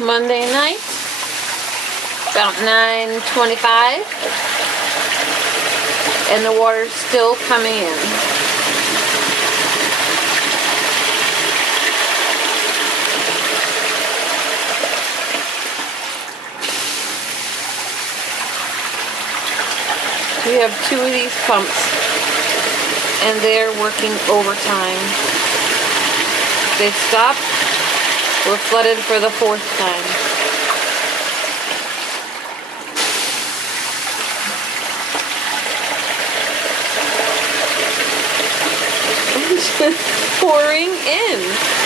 Monday night, about 9:25, and the water's still coming in. We have 2 of these pumps, and they're working overtime. They stopped. We're flooded for the 4th time. It's just pouring in.